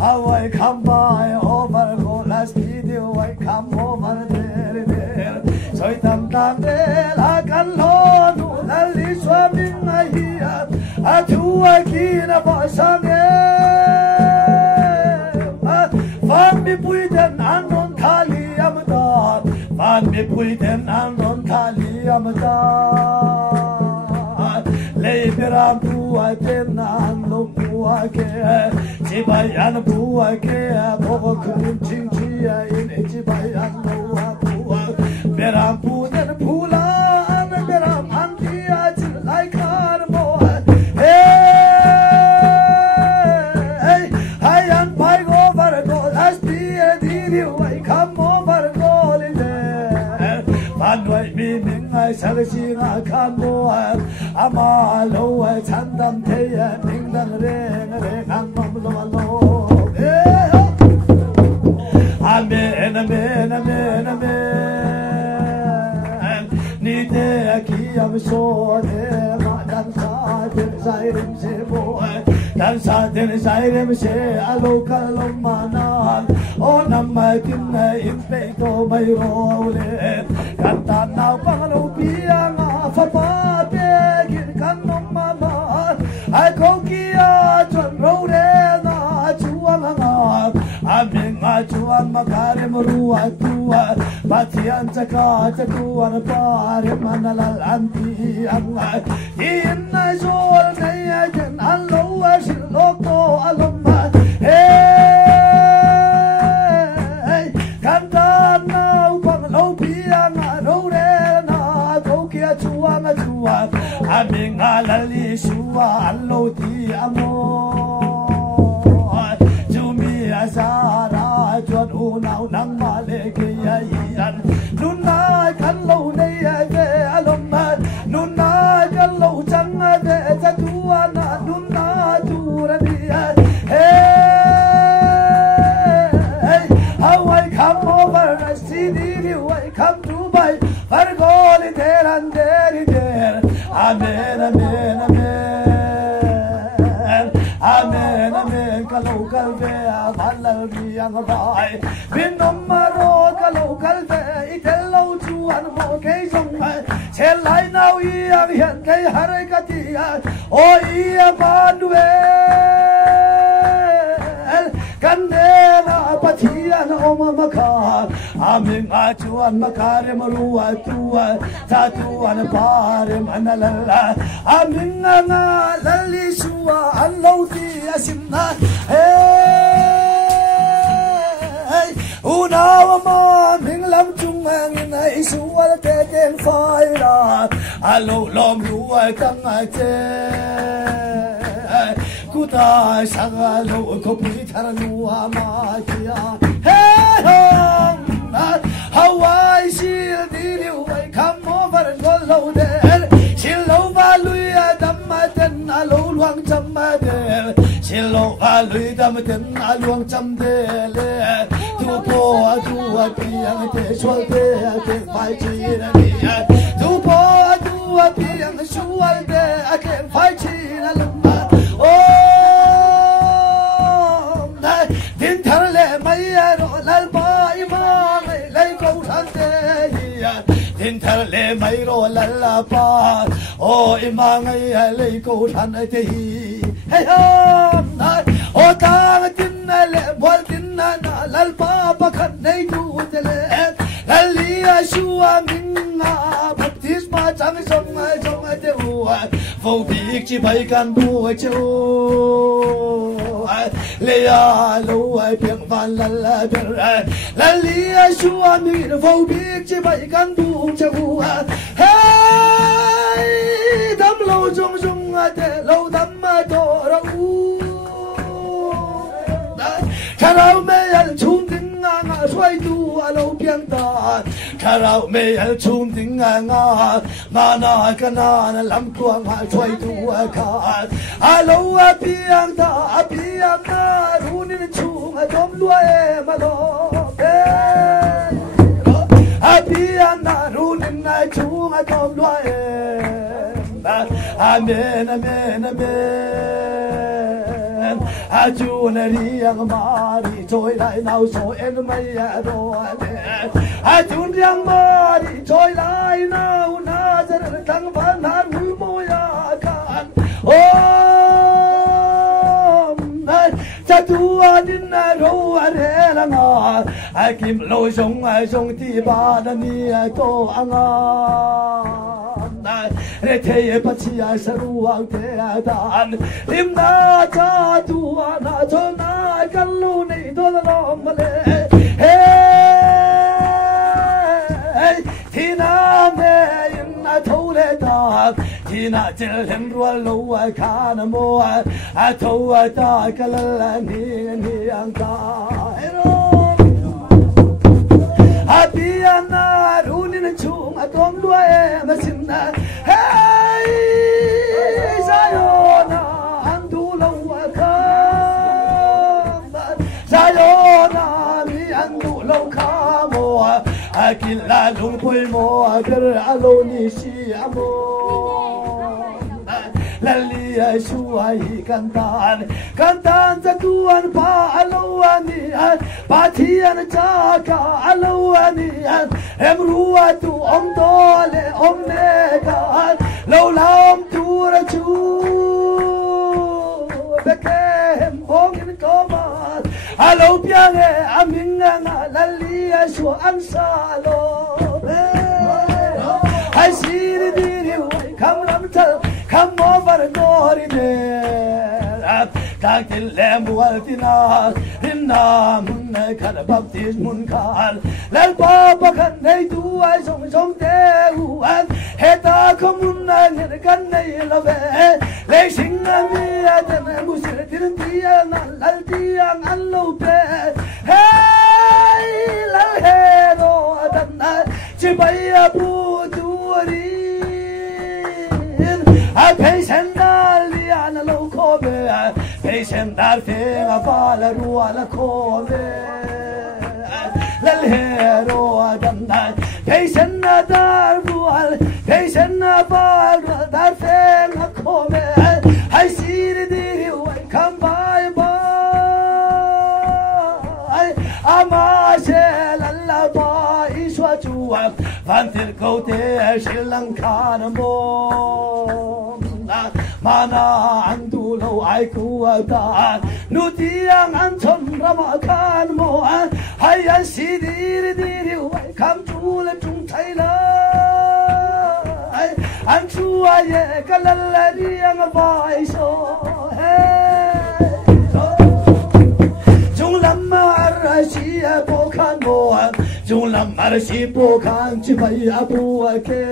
I come by over go last video I come over there so tam tam de la kan lo nu la li swimming I here a tu a kina ba sange fan mi pui den anon thali amda fan mi pui den anon thali amda le peram tu a tem nan lo pu a ke chi bai an pu a ke bo khum ching chi a in chi bai an lo a pu a peram pu den pu la an peram an ti a chi lai kar mo hey I am pai go var go as ti e di you I come over go le ban wai mi ming ai sa chi nga kan mo ama lo ai chan dam the ya ming dan re kan nom lo lo amen amen amen amen ni te aki am so de ma dan sa de sai rim se bo dan sa de sai rim se alo kalom manan o nam mai tin in pe to mai ro le kan ta nau pa lo piang a fa pa te gin kan nom ma ma ai ko kia chon ro de na chuang nga amen ma chuan ma kare mo ru a tu a patian cha ka cha tu an pa re manalal anti ang in na sol nei a jen an lo a sin lo ko alom ma hey kan ta nau pa lo piang a ro re na ko kia chuang a chuan amen a la li sua an lo ti amo Sara chuan u nau nang ma le ke ya yan nun na kan lo nei ve alom ma nun na kan lo chang ve cha tu na nun na tu ra ni hey how I come over I see you I come to buy for gold there and there amen amen amen amen amen kalau kalbe halal biang bai bin nomaro kalau kalbe itelo chuan mo ke song che lai nau yang hian ke harai ka ti o ia banwe kan de na pathian om makha amen a chuan makare maru a tu ta tu an pare manalala amen na lali suwa allo ti asimna hey unaw ma ming lam chung ang nai suwa te ten phai ra alo lom lu ai tang ai che kuta sagalo ko pi thar nu ma kia hey how I see you I come over and go low there silo va lui dam ten alo luang cham there silo va lui dam ten aluang cham there tu po tu piang te sual te phai chi na ni tu po tu piang sual te phai chi na lama oh din thar le mai ro lal ba ima lai ko than te din thar le mai ro lal ba o ima ngai lai ko than te hey o ta tin le bol tin na lal ba ba khan nei tu te le lali ashua minga baptis ma chang song te wa vô bị chi bay can bu chu le ya lo ai piang van la lali ashua mi vô bị chi bay can bu chu hey dam lo jong jong te lo dam ma to ra u karao me al chum ding nga swai tu alo piang ta karao me al chum ding nga na kana na lam tuang ha swai tu ka alo piang ta piang na runin chung dom lua e ma lo piang na runin na chung dom lua e amen amen amen chú nè riêng mà đi trôi lại nào số em mày rồi chú riêng mà đi trôi lại nào na giờ thằng văn han mũi môi kan cha chú anh đâu ở là ngà kim lôi sông ti ba ni to anh re thế bắt chi sa ruang thế dan lim na cha tu na cho na kan lu nei to lo male hey thi na ne in thâu le ta thi na chel hem rual lo kha na mo thâu ta kal ni ang ka Abiana runin chung atong dua masinna hey sayona andula waka sayona mi andula kamo akila lungpoi mo agar aloni si amo Lali suai kantan zakuan pa alawani patian jaga alawani emrua tu om dole om nega lola om tura chu bekem bongin komat alo piange aminga lali su ansalo I see the video come come over glory there tak til lemwaltina inna mun kal baptis mun kal lal papa kan nei tu ai song te uan heta komun ne kan nei love le sing mi aten musir tin dia lal tiang allo pe hey lal hero adan chibai bu duri patient aliana lo kobe patient darting afala ruala kobe lal hero adanda patient dar rual patient afal darting kobe I see the deal come by amashe lallaba iswa chuwa vantil kote Sri Lanka mo mana andu lo ai kuatan nutiang anton ramakan mo hayan sidir dir kam chul tung thaila an chua ye kalali ang vai so jung lam mar si bokan mo jung lam mar si bokan chi bai abu ke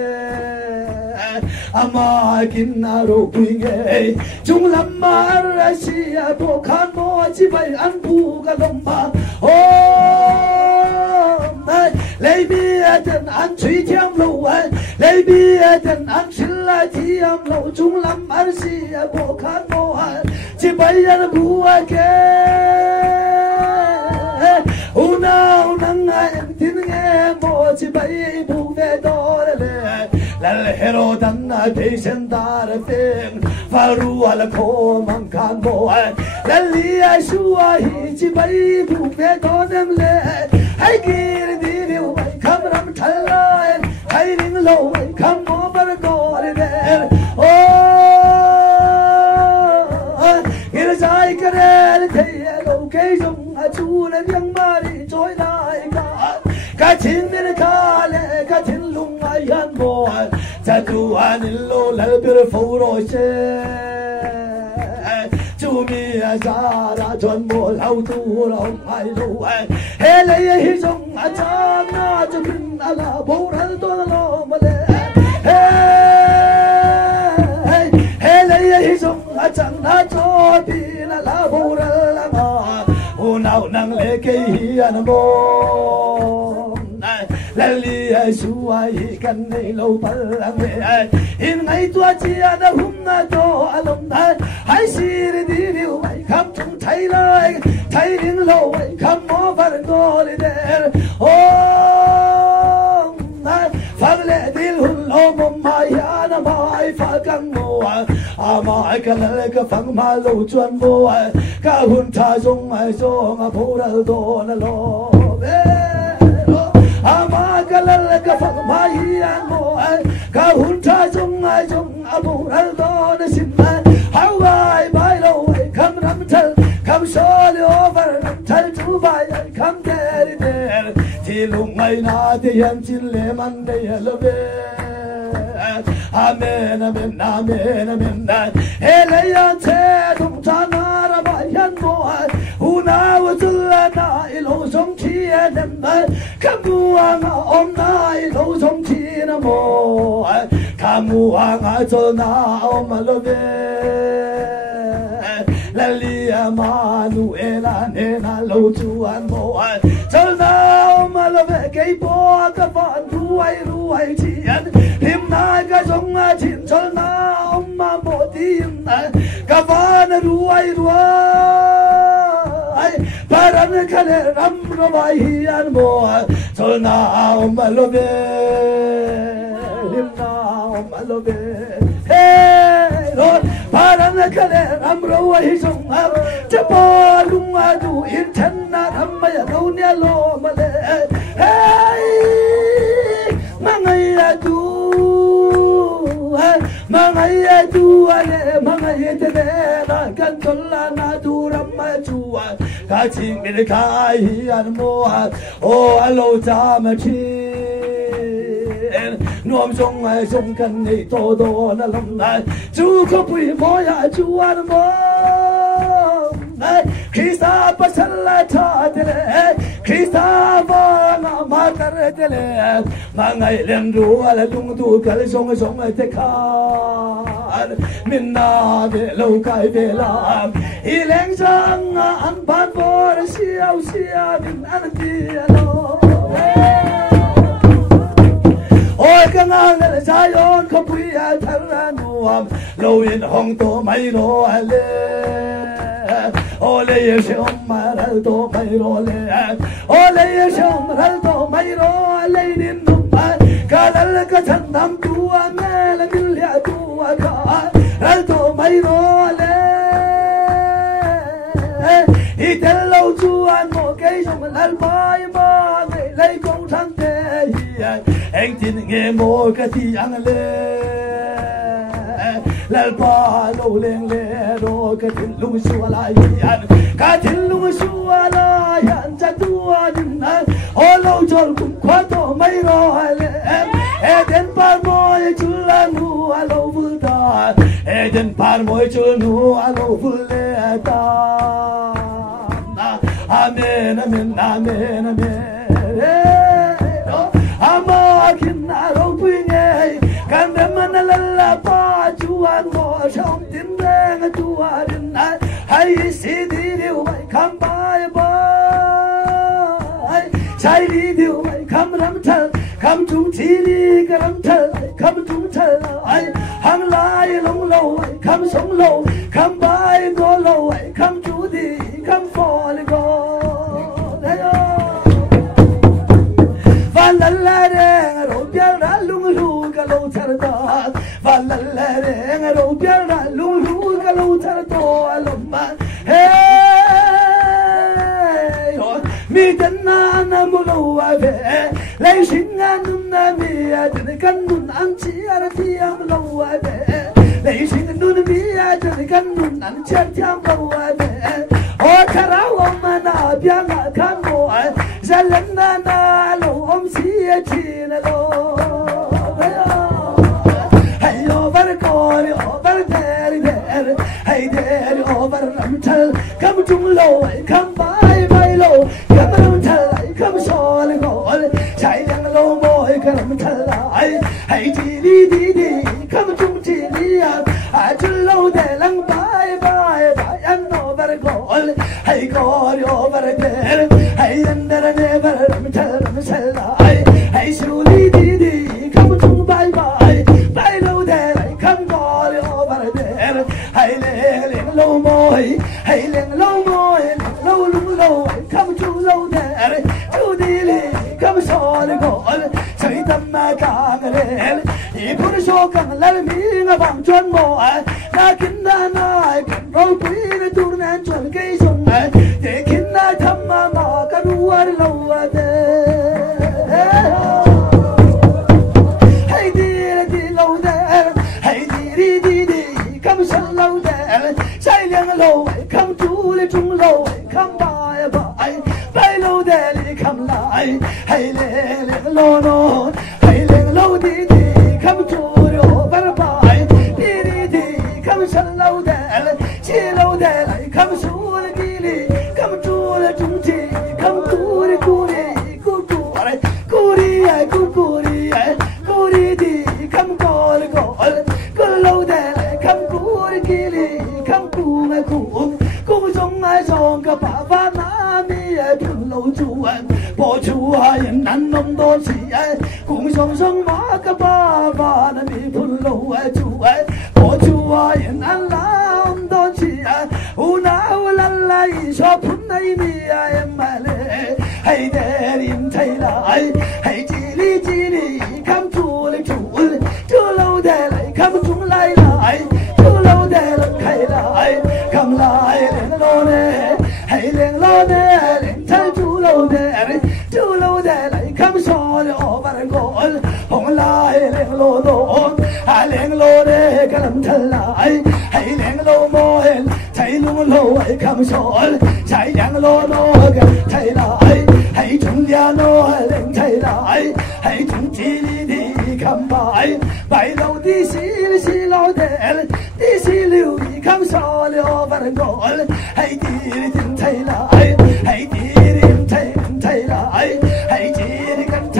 ama kinaro pinge jung lamar asia bokan mo chibai an bu ga lomba oh leibi aten an chui tiam lo leibi aten an chilla tiam lo jung lamar asia bokan mo chibai an bu ke una tin nge mo chibai bu ve do le lal hero danna patient dar thing faru al ko man kan mo lali ashua hi chi bai bu ve donem le hai gir di ni wai kam ram thalai hai ring lo wai kam over go there oh gir sai kare thei lo ke jong a chu le yang mari choi lai ka chin ne ka le ka chin lung ai han mo cha tu anillo lal bir foro che chu mi za ra chon mo lau tu lo ai lo he le hi jong a cha na chu bin ala bo ral to lo ma le he le hi jong a chang na cho bi na la bo ral ma o nau nang le ke hi an mo lali suai kan nei lo palang in ngai tua chia da hum na do alom na hai sir di ni wai kam chung thai lai thai ring lo wai kam mo var do le der oh fag le dil hun lo mo mai ana mai fa kang mo ama mai cái lời cái phăng mà lâu chuẩn vô ai cả hun cha dung ai zo ngà phô ra đồ na lo ama cái lời cái phăng mà hiền vô ai cả hun cha dung ai dung ngà phô ra đồ na xin ai hao vai vai lâu ai kham nam thal kham so li over nam thal chu vai ai kham deri der thì lung ai na thì hiền chín lệ man đây hello Amen, amen, amen, amen. Helaya te dum chana ra ba yan mo ai. Una wa zula na ilo som chi en na. Kamu ang om na ilo som chi na mo ai. Kamu ang zo na om love. Lalia Manuela nena lo chuan mo ai. Zo na om love ke po ka van ruai chian. Him na ka song a chin chol na om ma mo tim na ka van ruai paran khale ram ro vai hian mo chol na om lo ve him na om lo ve hey ro paran khale ram ro vai song a cha po lung a du in chan na tham ma ya lo nya lo ma le hey mangai du mangai du ale mangai te na kan tolla na du ram ma chu ka ching mi kai an mo o alo cha ma chi nuam song ai song kan nei to do na lam nai chu ko pui mo ya chu an mo Krista pasalla tha tele Krista va na ma tar tele mangai lem ru ala lung du kal song te khan min na ve lo kai ve la I leng sang an ban vor siao min an ti lo ôi cái ngang là trái ôn không quý ai thằng anh nuông lâu yên hồng tô mấy đồ lê ôi lấy xem mà ra tô mấy đồ lê ôi lấy xem ra tô mấy đồ lấy đến nung ai cả lần cái thằng nam tua mẹ là mình lẽ tua cả ra tô mấy đồ lê ít lâu chú anh một cái xong mình ăn bài mà ngày lấy công thằng thế anh tin nghe mô cái thì ăn lê lal pa lô lên lê đô cái thiên lung xua lại ăn cái thiên lung xua lại ăn chắc tua nhìn ăn ô lâu chôn cũng khoan tổ mấy rồi lê em đến pan môi chú là nu lâu vui ta em đến pan môi chú nu lâu vui lê ta amen amen amen amen ama kinna ro pinge kan man la pa chuan mo som tin reng chuan na hai si di diu mai kam bai bai sai di diu mai kam ram thal kam chung chi di ka ram thal kam chung thal ai hang lai long lo kam song lo kam bai go lo kam chu di kam fo le go Vallalare ro piara lung lu ka lo char da Vallalare ro piara lung lu ka lo char do alomma hey mi tanna na mu lo ave lai singan na mi a de kan nun an chi ara ti am lo ave lai singan nun mi a de kan nun an chi am lo ave o karao ma na bia na kan mo zalanna na lo om si chi na lo hay over kor over there hay there over ram thal kam chung lo kam bai lo kam ram thal kam so le gol chai yang lo mo kam thal ai hay di kam chung chi li a chung lo de lang bai an over gol hay kor over there hay under never ram thal ai hay su li di kam chung bai lo de kam gol over there hay leng lo mo hay leng lo mo lo lung lo kam chung lo de chu di li kam so le gol chai tam ma ka le I put so kang la mi nga bang chuan mo na kin na rau quý nó tu nên chuẩn cây sông để khiến ai thăm mà cái đua lâu hay đi lâu đấy hay đi cắm sân lâu đấy sai liền lâu cắm chú lên trung lâu cắm bài bay lâu đấy cắm lại hay liền lâu nó hay liền lâu đi cắm chú rồi bắt bài đi cắm sân lâu đấy chỉ lâu đấy lại cắm xuống đi cắm chú lên trung chỉ cắm chú đi cú đi đi cắm gọi lâu đấy lại cắm cú đi cắm cú giống ai giống cái bà va na mi phun lâu chú bỏ chú yên ăn nông đô chỉ cũng giống má cái bà va na mi phun lâu chú bỏ chú yên ăn làm đô chỉ u la cho phun này mi em mà lệ hay để im thấy lại hay chỉ lý cắm chú lên chú lâu để lại cắm chúng lại chú lâu để lại hay lại cắm lại lên lô nè hay lên lô nè lên thấy chú lâu để lại cắm so để ở bàn gọi hồng lại lên lô nè cái làm thật lại hay lên lô môi thấy luôn lâu ấy cắm so chạy lên lô nó thấy lại hay chúng nhà nó lên thấy lại hay chúng chỉ đi cắm bài lâu đi xí lâu để đi xí liu đi cắm so để ở bàn gọi hay đi thấy lại hay đi thấy lại hay chỉ đi cần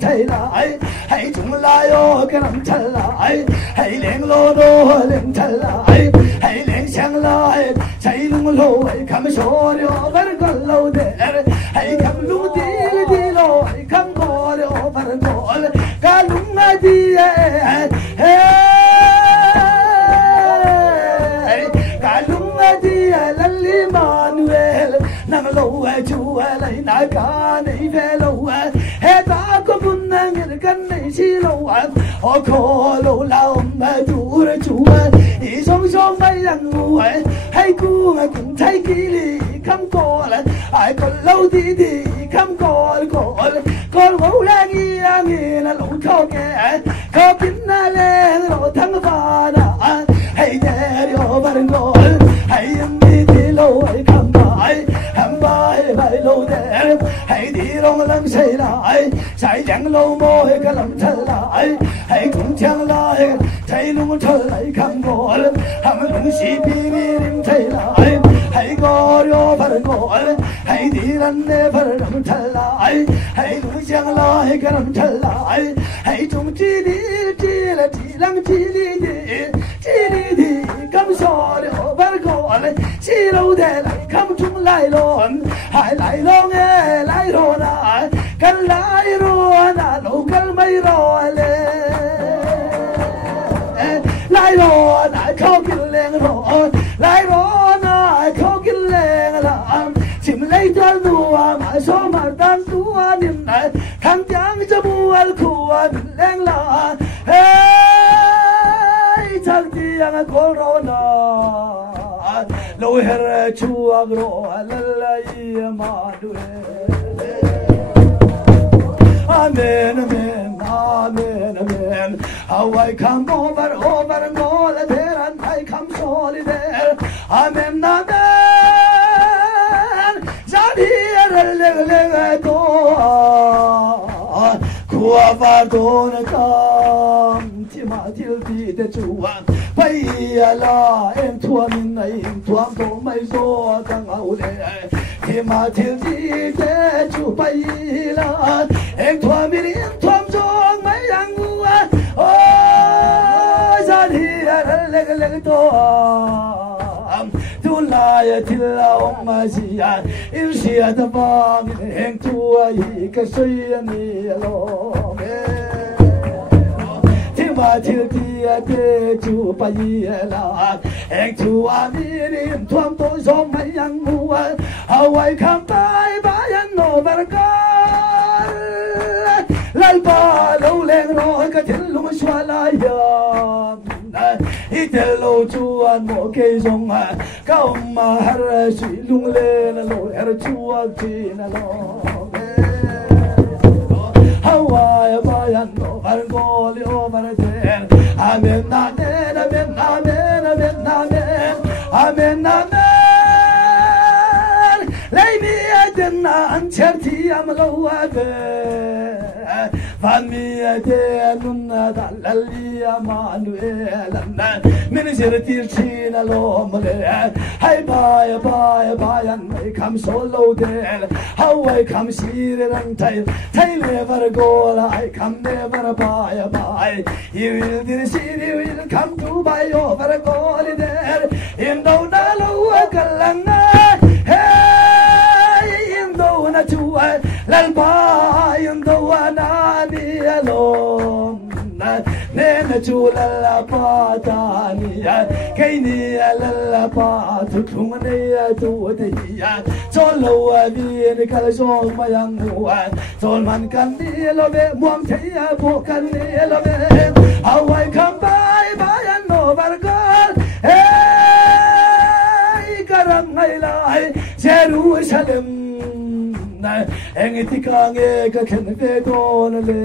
thấy lại hay chúng lại ô cái làm thật lại hay lên lô đô lên thật lại hay lên sang lại chạy luôn lâu hay cắm so để ở bàn gọi lâu để hay cắm luôn đi lâu hay cắm gọi để ở bàn gọi cả luôn đi cả lúc đi lần li manuel nang lâu chú lại nãy cả này về lâu ta có muốn nang cái này xí lâu họ khó lâu lao mà chú đi xong mấy lần ngủ hay cu cũng thấy kỹ lì không có là ai còn lâu đi không có con ngủ lại nghe là lâu khó nghe có tin lên rồi thắng và hay để điều bàn gọi hay đi lâu hay khám bài lâu để hay đi đông lắm xây lại chạy chẳng lâu môi cái làm thật lại hay cũng chẳng lại thấy luôn thật lại khám gọi hàm luôn xí bi thấy lại hay có điều bàn gọi hay đi lần để bàn làm thật lại hay cũng chẳng lại cái làm thật lại hay chúng chỉ đi cắm so để ở bàn gọi chỉ lâu để lại cắm chúng lại lon hay lại lo nghe lại rồi nè cần lại rồi nè lâu cần mấy rồi lại rồi nè không kinh lên rồi lại rồi nè không kinh lên là chim lấy chân đùa mà số mà đang đùa niệm này thằng chẳng cho mua khua lên là chẳng tiếng cô rồi nè lâu hết chua rồi lại mà đuổi amen how I come over all there and I come solid there amen Zahir le to kuavadon kam tima tilti de chuan pai la em thua min nei thuam to mai zo tang au le tima tilti de chu pai la em thua min thuam zo mai ang o Zahir le to tu lai til lao ma sia il sia da bang heng tua i ka sui ni lo mà thiếu tia tê chú bà yi la em chú à mi niệm thuam tôi gió mấy ăn mua Hawaii khám tay ba ăn nổ bờ ca lại ba lâu lên rồi cái thiên lùng xóa lại Itelo chuan mo ke zong ka ma har sui lung le na lo er chuak chi na lo Hawaii bayan no var goli over there amen amen amen amen amen amen amen amen lay me adenna ancherti amlo ave van mi adenna dalali amanuel anna min jerti china lo mole hai bye bye bayan mai kam solo there how I come see and tai never go I come never bye bye you will see you will come to buy over go there in do na lo kalanga hey in do na tu lal ba in do na ni alone nena chula la pata ni kai ni la pa tu thung ni tu de ya cholo vi ni kal song ma yang nu chol man kan ni lo be muam thei bo kan ni lo be how I come by and no bargal hey karam ngai lai Jerusalem na engiti ka nge ka khen ve don le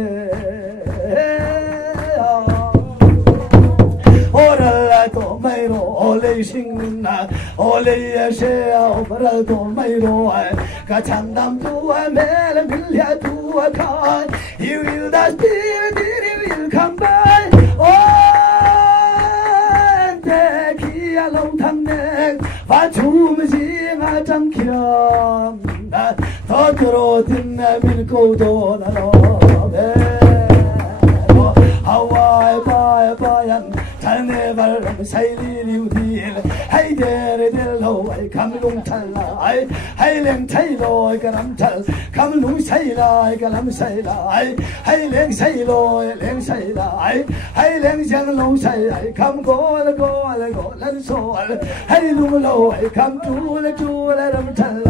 Ora to mai ro ole sing na ole she ora to mai ro ka chang dam tu mel bil ya tu ka you will the spirit will come by oh te ki a long thang ne va chu mi ji ma chang kiam na to ro tin min ko do na lo Hawaii bye bye and never say you deal. Hey there, hello, I come long tell I Highland Taylor, Garam tell, come long say I Garam say I Highland say loy, Lang say I Highland young low say I come go, and so I low, I come to let them tell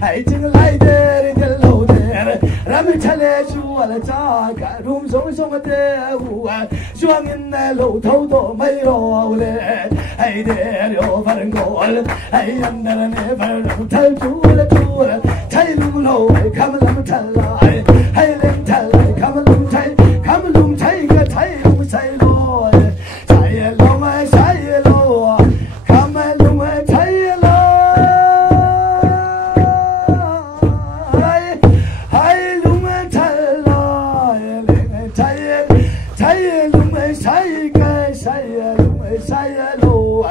I think like there, hello there, Ramitale, you are a dark room so there. Chuang in the low toto, my roll, I dare over and go. I am never tell to the tour. Tailum low, I come along tell I then tell I come along take a tailum say low. Say low, I say low, come along, I say low. I loom and tell I say hello,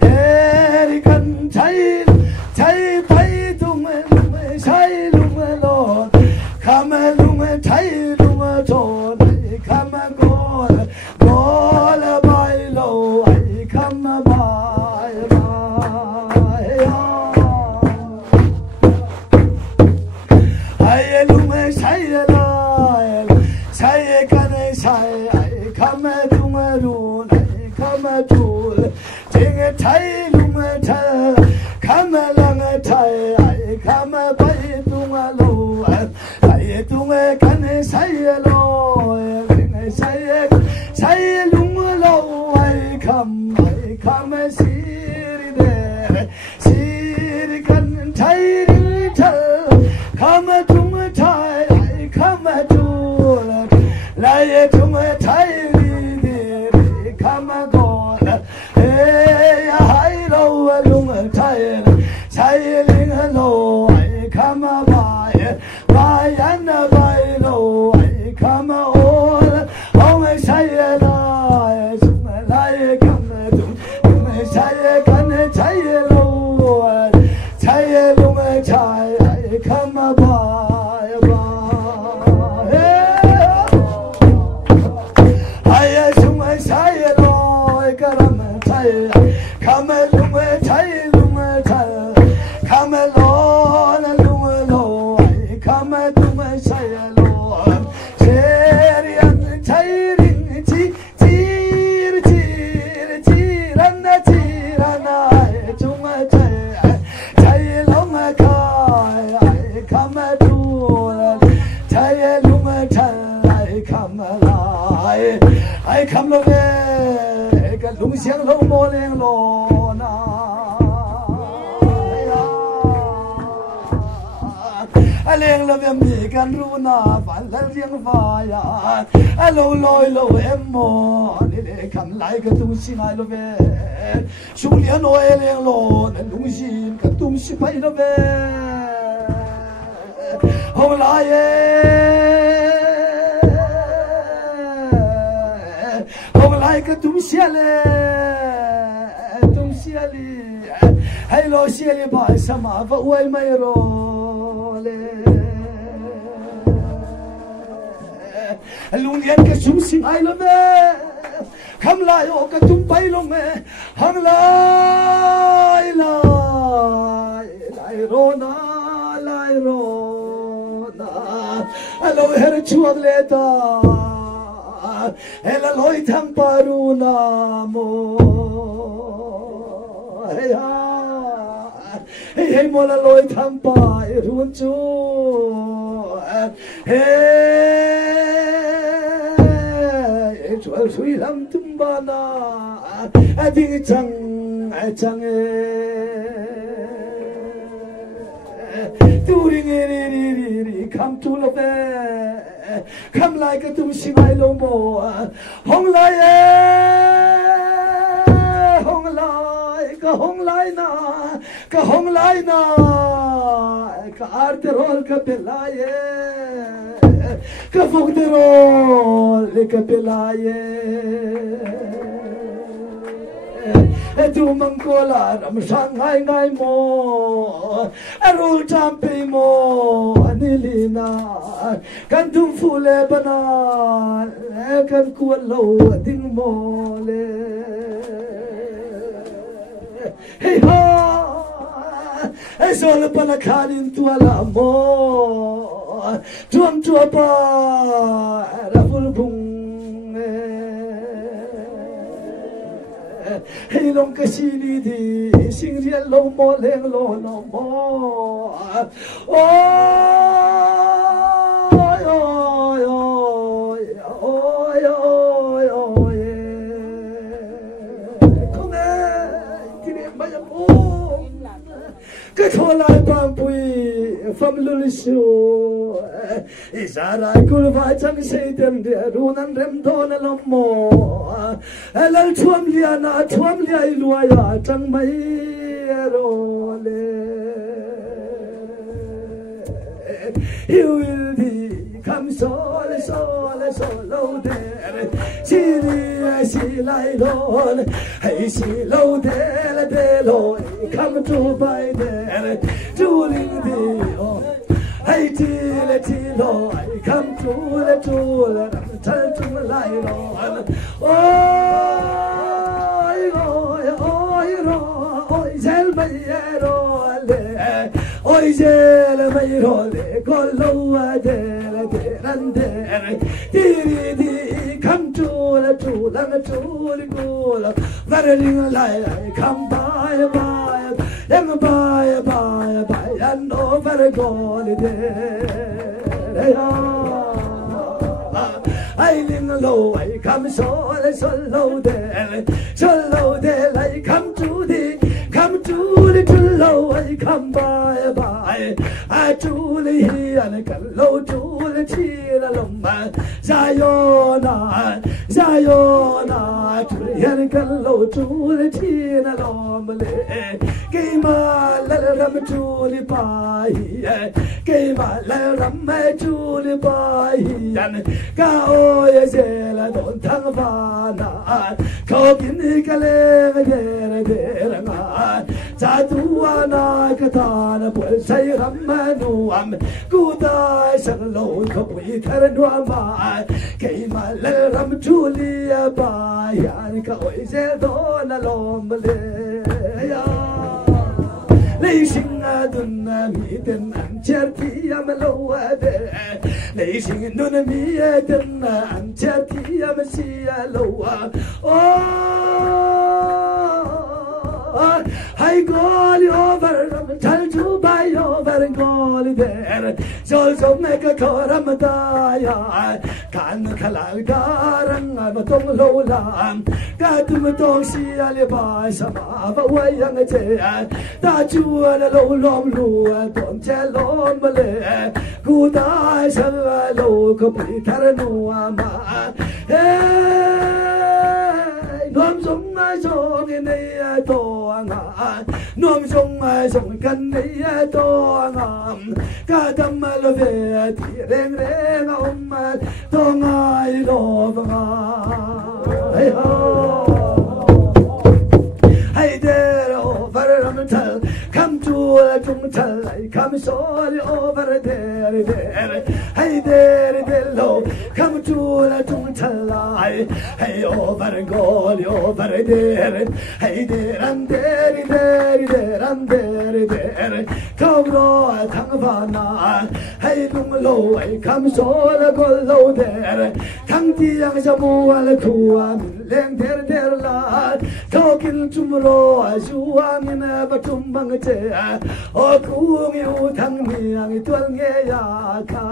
Erican say bye to me, say Lord, come along, tie to come and go by low, I come by. I loom, say can I say, I come to my room. Come a tool, ting a tie, loom a tell, come along a tie, I come a bite to my low, I do a can say hello, I say loom low, I come a see there, see can tie, tell, come a to my tie, I come a tool, lie to my tie. Come on, hey, I know a long time, sailing low, I come by and by low, I come on, oh, my say, I come to my say, can I say low, say long, I come by. Come along, come along, come to my side, Lord. Serian, tiring, tear, and a tear, and I to my tie long a car, I come to tie long a tie, I come alive, I come away. xiang lâu mô lên lô na lên là em điกันรู้naฝันแล้วเรียงฟ้าอย่าlâu lôi lâu em mòนี่เลยคำไล่กระตุ้งสิงไงloเวชุเลียนโอยเลี้ยงโลนั่นลุงชินกระตุ้งสิไปloเวห้องไล่ห้องไล่กระตุ้งเสียเลยตุ้งเสียเลยให้โลเสียเลยบ่ายสมาว่าอวยไม่รอลุงเรียนก็ชุ่มสิงไอละแม่คำลายโอกระตุ้มไปลงแม่หังลายลายลายโรนาลายโรนาเราเห็นชัวร์เลตาเฮลลอยทั้งปารูนาโมเฮียเฮ้ยโมลลอยทั้งปารุนจูเฮ้ช่วยช่วยลำตุ้มบานาดิ้งจังจังตูริงรีคำตูละเบคำลายกระตุ้มสิงไอโลโมห้องลายห้องลายก็ห้องลายนาก็ห้องลายนาก็อาร์ตโรลก็เป็นลายก็ฟุกเดโรลก็เป็นลายดูมังโกลารำสังไงไงโมรูจำไปโมนิลีนากันทุ่มฟูเลบนากันกวนโลดิ้งโมเลเฮ้ยฮ่าไอ้โซลปนักขาดินตัวละโมจวมจัวปาราฟุลบุงให้ลงกระชีลีดีสิ่งเรียนลงโมเลงโลนโมโอ้ยโอ้ยโอ้ยโอ้ยโอ้ยโอ้ยคงเอ้ที่นี่ไม่ยังพูดก็โทรไลน์บางปุยฟังลุลิสูอิสาราคุลวาจังเสด็จเดียรูนันเรมโดนลมโมลัลท่วมเลียนาท่วมเลียลัวยาจังไม่โรเลฮิววิลดีคำโซเลโซเลโซโลเดชีลีชีไลโลให้ชีโลเดลเดโลคำจูไปเดจูลิงดีโอให้ทีละทีโลคำจูละจูละฉันจูไลโลโอ้ยโอ้ยโอ้ยโรโอ้ยเจลไม่โรเลโอ้ยเจลไม่โรเลก็โลเดลเดรันเดทีดีคำจูละจูละจูลิกูละวันนี้ไล่คำบายบายยังบายบายบายยันโอเวอร์โกลเดเฮียไอ้ลิงโลไอ้คำโซเลโซโลเดโซโลเดไอ้คำจูดีคำจูดีจูโลไอ้คำบายบายไอ้จูลีอันกันโลจูลีชีละลมมาใจโยนาใจโยนาจูลีอันกันโลจูลีชีละลมเลกิมาละรำจูลีไปกิมาละรำไม่จูลีไปยันก้าโอยเจละโดนทั้งฟ้านาเขากินกันเลยเดรเดรมาจะตัวนาก็ทานปวดใจรำมาหนุ่มกูได้สักโลเขาไปทะเลนัวมากิมาละรำจูลีไปยันเขาโอยเจโดนลมเลยليشين أدنى ميدن أنشرتي يا ملوادة ليشين نون ميدن أنشرتي يا مسيا لوا hay goli over chal chu bai over goli der jol som me ka thoram ta ya kan khalang darang ma tong lo lam ka tum tong si ale ba sa ba ba wa yang che ta chu la lo lom lu ton che lom le ku ta sa lo ko pi thar nu ma nom sông ai sông cái này to ngà nom sông ai sông cái này to ngàm cả đâm lo về thì reng reng ông to ngài lo vang hay để over ram chal come to trung chal come sorry over there hay để lo come to trung chal hay over gol over there hay để ram there come lo thang vana hay lung lo come sorry gol lo there thang ti yang sa mu al khu leng there la talking tomorrow ajuang na batum bang che o kung yu thang niang tual nge ya kha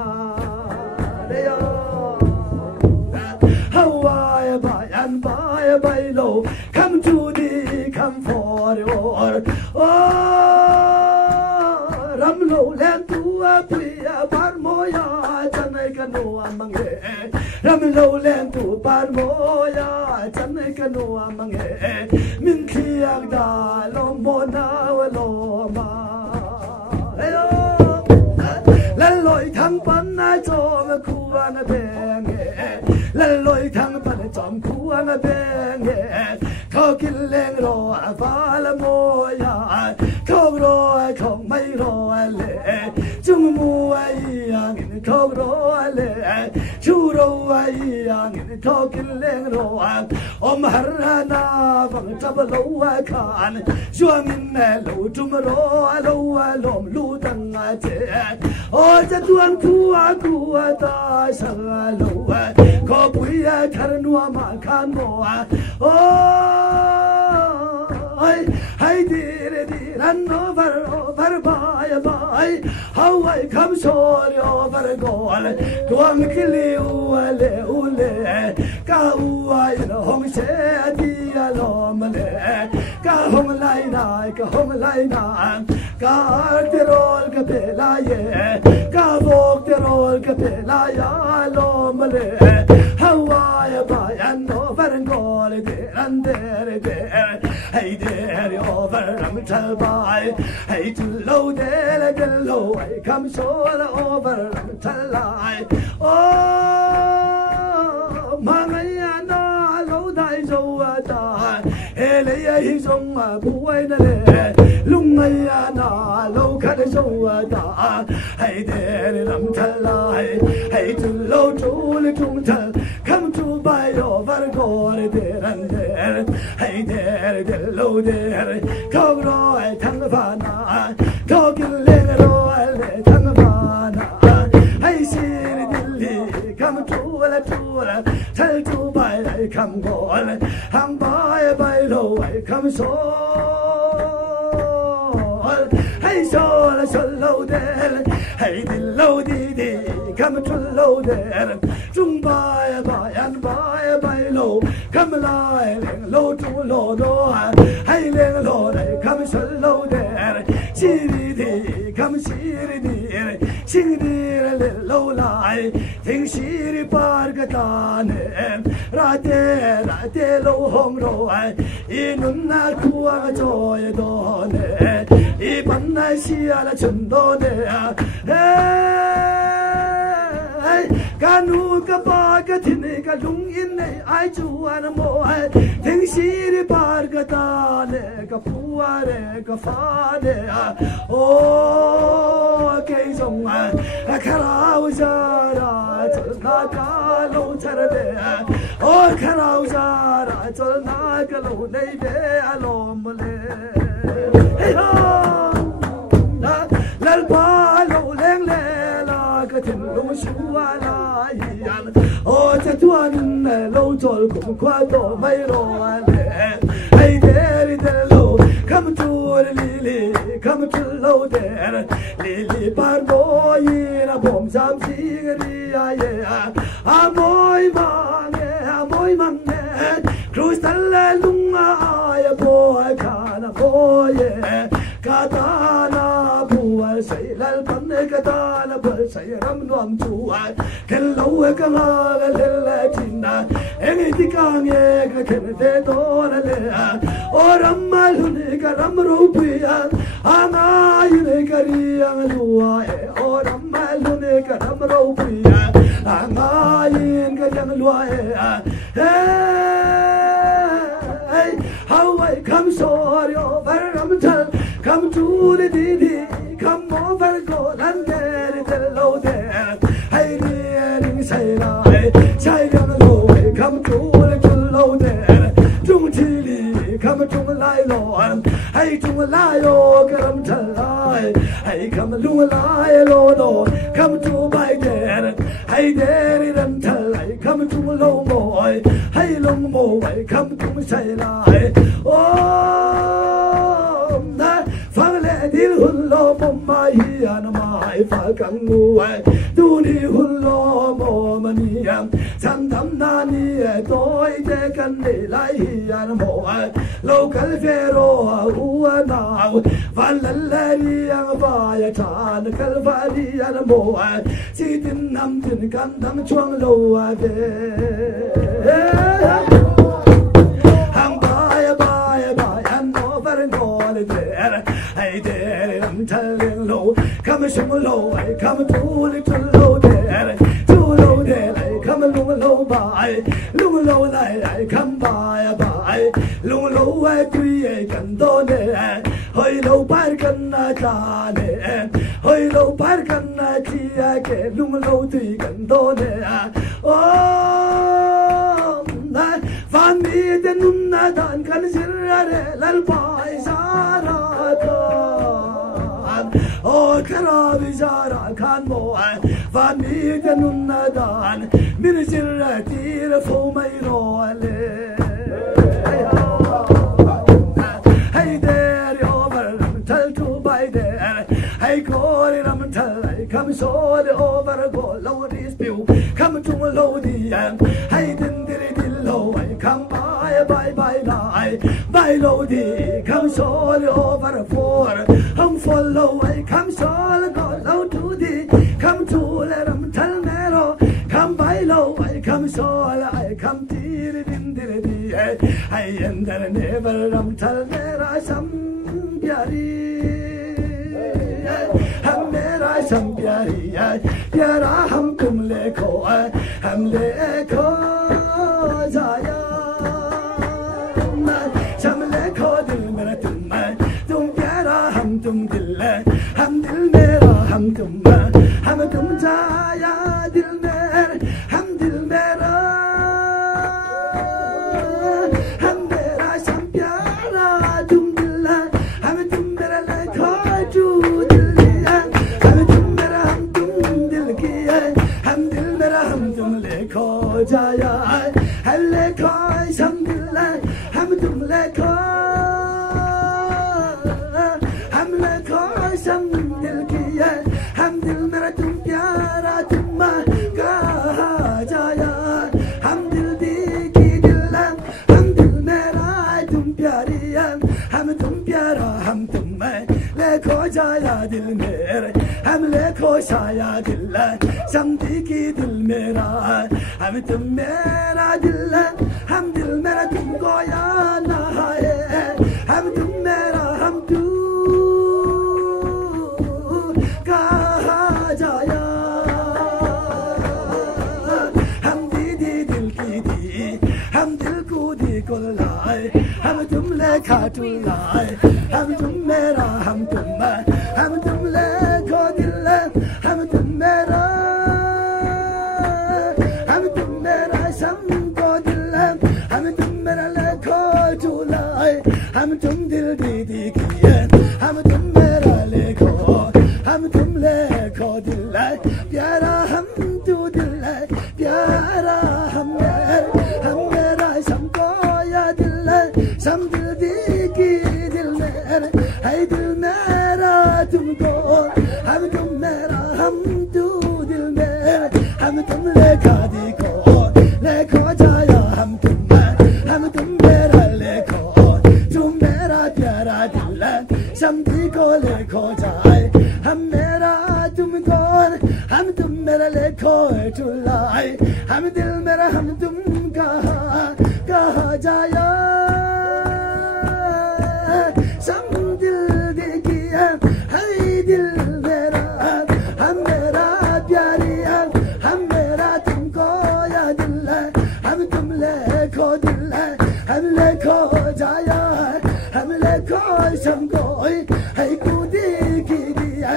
de yo hawaii by low come to the come for your ram lo len tu a priya par moya chanai kanu amange ram lo len tu par moya chanai kanu amange min khiak da lo mo na wa lo ma ayo lan loi thang pan na chom khuang beng lan loi thang pan chom khuang beng kho kin leng ro fa la moya kho ro không mai ro le chung mu ai yang kho ro le chu ro ai yang kho kin leng ro om har na vang chap lo khan juang in lo tum ro lo lom lu tang a che o cha tuan khu ta sa lo ko pui thar nu ma khan mo o hay đi run over bye how I come sorry over goal tuang kiliu le ule ka uai no hong se di alom le ka hong lai na ka terol ka pela ye ka vok terol ka pela ya alom le how I buy and over goal de and there hey there over ram chal bai hey to low there the low I come so over ram chal lai oh mangaya na low dai zo ta hele hi song bu ai na le lung ai na low khat zo ta hey there ram chal lai hey to low to le tung chal come to buy over gore there and there hey there the low there kong roi thang vana talking le roi le thang vana hey sir dilli come to la tell to buy come go hang by low come so hey so low there hey the low di come to low there chung by and by low come lai low to low no hey low come so low there siri come siri siri low lai thing siri par ka tan rate low hong ro inun na kuwa joy do ne I pan na si ala chun do ne kanu ka pa ka thine ka lung in nei ai chu an mo thing siri par ka ta ne ka puwa re ka fa ne o ke song kharau ja ra chal na ka lo char de o kharau ja ra chal na ka lo nei be alom le hey ho lal pa lo leng le la ka thin lo shuwa la yan o cha tuan lo chol kum kwa to mai ro le hey there lo come to 잠시그리야예 아모이 망에 크루스탈레 룽아야 보아 가나 보예 가다나 부알 사이랄 밤에 가다나 벌 사이람 노암 주알 켈로에 강하가 렐레티나 엥이디 강에 가케네 도라레 오람말 후니가 람로피야 아나이네 가리양 루아에 오람말 후니가 람로피야 아나인 가리양 루아에 How I come sorry over Ramtal, come to the Didi, come over go and get it low there. I really say I low, come to the low there. Jung Chili, come to Lilo, I to Lio, come to lie. I come to Lilo, come to my dad. I dare it until I come to low boy. I long boy, come to say lie. Oh, Fale dil hullo my and my falcon way. Do the hullo momania, Santam Nani, toy take and lie and more. Local Pharaoh, who are now Valari and Vayatan, Calvary and more. See the Namtin, Gandam Chuang low. I dare I'm telling low, come low, I come too little low there, too low there, I come low by, low I come by, low I create and do there, hoi low park and I can, hoi low park and I get, low tree and do there. Oh, fan me the Nunadan can sirare, lalpai Oh, Karabizara can more, Vani the Nunadan, Minister for my role. Hey there, over, tell to by there. I call it, I'm tell, I come so the over go, low this view, come to a low the I didn't it low, I come by night, by low the come so the over four. Follow, I come so go low to thee, come to let them tell narrow, come by low, I come so I come to it in the I enter never tell Mera some piari, Mera some piari, Yara hum tum leko, hum leko, Zaya, some leko dil meratum, don't yara hum tum dil, hum dil mera hum tum, hum tum zaya dil mer, hum dil mera. Jaya, Helle Koi, some delay, Hamilton Leko, Hamle Koi, some Dilkia, Hamdil Meratum Piara Tumma, Jaya, Hamdil Diki Dilam, Hamdil Meratum Piarian, Hamilton Piara, Hamtum, Leko Jaya Dilmer, Hamleko Shaya Dilla, some Diki Dilmera. हम तुम मेरा दिल हम दिल मेरा तुमको याद ना है हम तुम मेरा हम तू कहाँ जाया हम दीदी दिल की दी हम दिल को दी को लाए हम तुम लेखा तू लाए हम तुम मेरा हम तुम लेखो दिल हम तुम मेरा हम तुम दिल दीदी किए हम तुम मेरा लेखो हम तुम लेखो दिल प्यारा हम तू दिल प्यारा हम मेरा सबको या दिल सम दिल दीदी दिल मेरा है दिल मेरा तुमको हम तुम मेरा हम तू दिल हम तुम मेरा लिखो चुलाए हम दिल मेरा हम तुम कहा जाया सब दिल देखिए है दिल मेरा हम मेरा प्यारी हम मेरा तुमको या दिल है हम तुम लेखो दिल है हम लेखो जाया हम लेखो सबको है कूदी की दिया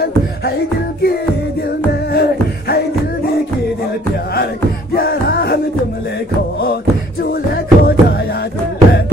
है दिल की दिल में है दिल की दिल प्यार प्यारा हम तुम लेखो जो लेखो जाया दिल है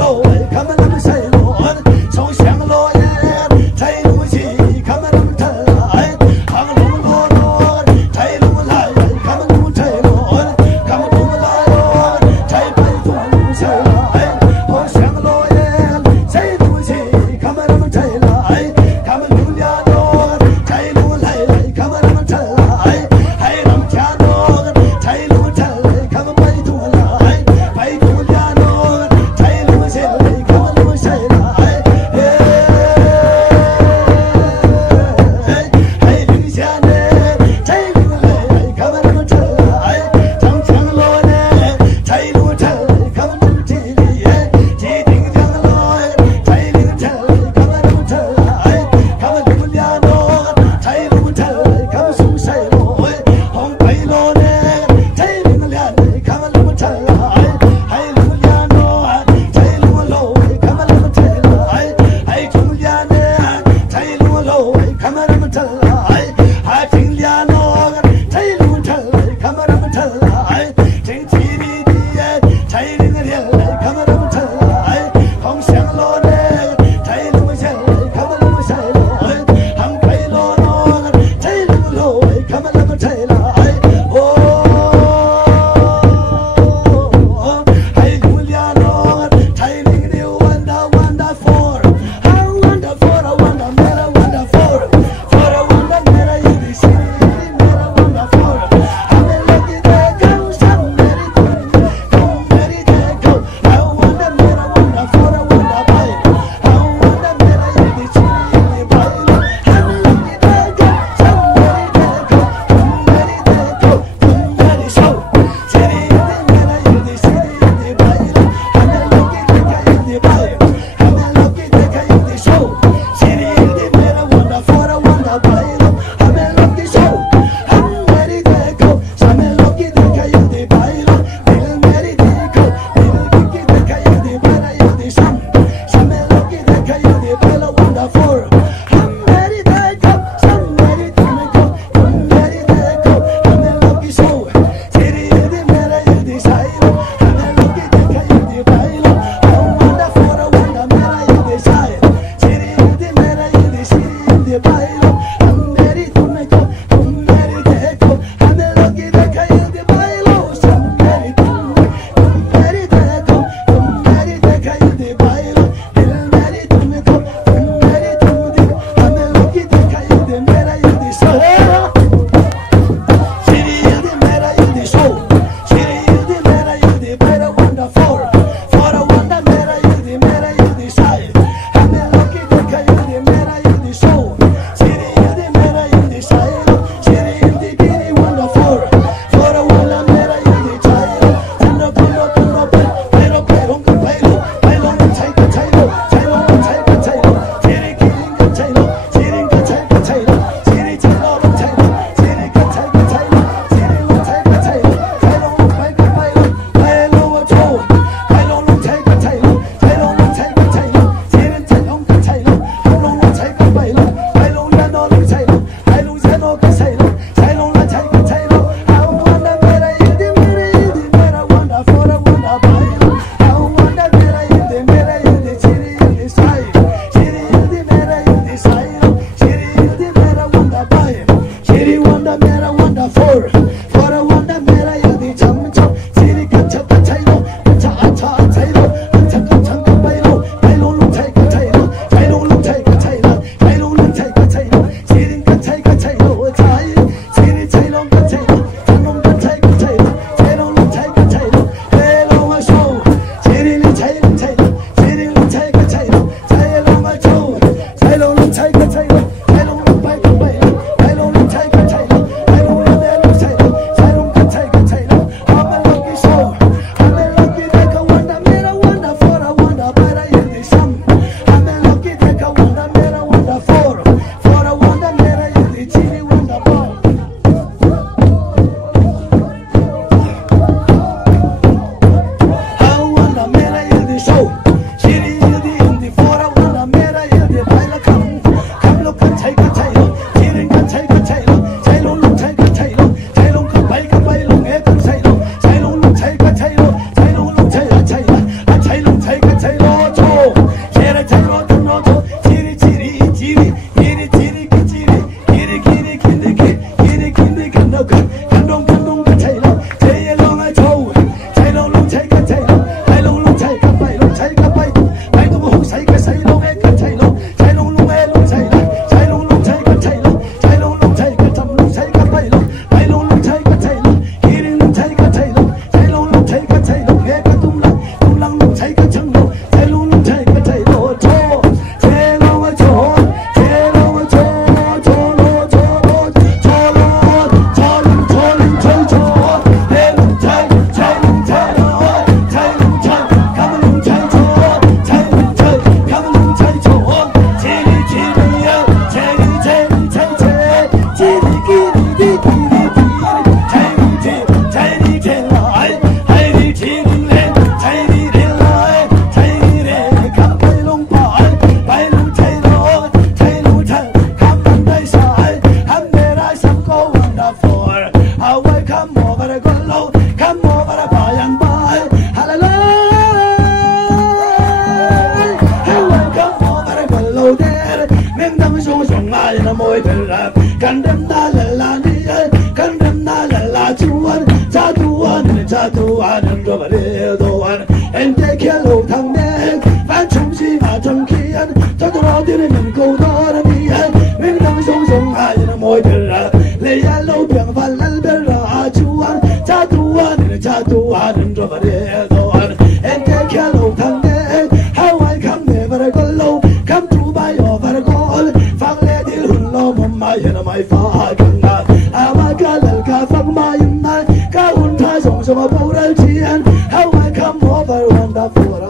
楼哎，看们那么谁罗，从香罗耶，才路西，看们那么太来，杭龙罗罗，才路来，看们那么才罗，看们路来罗，才白兔路才来，从香罗耶，才路西，看们那么才来，看们路呀罗，才路来，看们那么才来，还能家罗，才路才来，看们白兔来，白兔呀罗，才路才来，看们路才。lung hung say cái say lung e cái say lung e lung say cái say lung say cái chăm lung say cái bay lung say cái kiring lung say cái say lung say cái e cái tung lăng lung say cái chân lung say cái say lung cho say lung cho say lung cho cho lung cho lung cho lung cho lung cho lung cho hey lung say lung say lung come lung say cho come lung say cho chỉ đi ya chỉ đi đi chạy đi lại hay đi chỉ lên chạy đi lại cầm bay lung chạy lối cầm bằng tay sai ham mê ra sắp có wonderful away come over the gollow come over the bayan bay hallelujah away come over the gollow there mình đang sống ai là môi bên là cần đâm ta là đi cần đâm ta là chuan cha tuan rồi mà đi tuan em thấy kia lâu thằng đen phát chúng si mà trong khi anh cho tôi nói tiếng mình câu đó là đi mình đang sống ai là môi bên là lấy ra lâu biển và lăn bên là chuan cha tuan rồi mà đi tuan em thấy kia lâu thằng đen how I come never go low come to by over the goal phang lê đi hùn lo mầm mai hiện mai phá gần ngà ama ca lal ca phang mai mai ca hùn tha song song bao ra chi an how I come over wonderful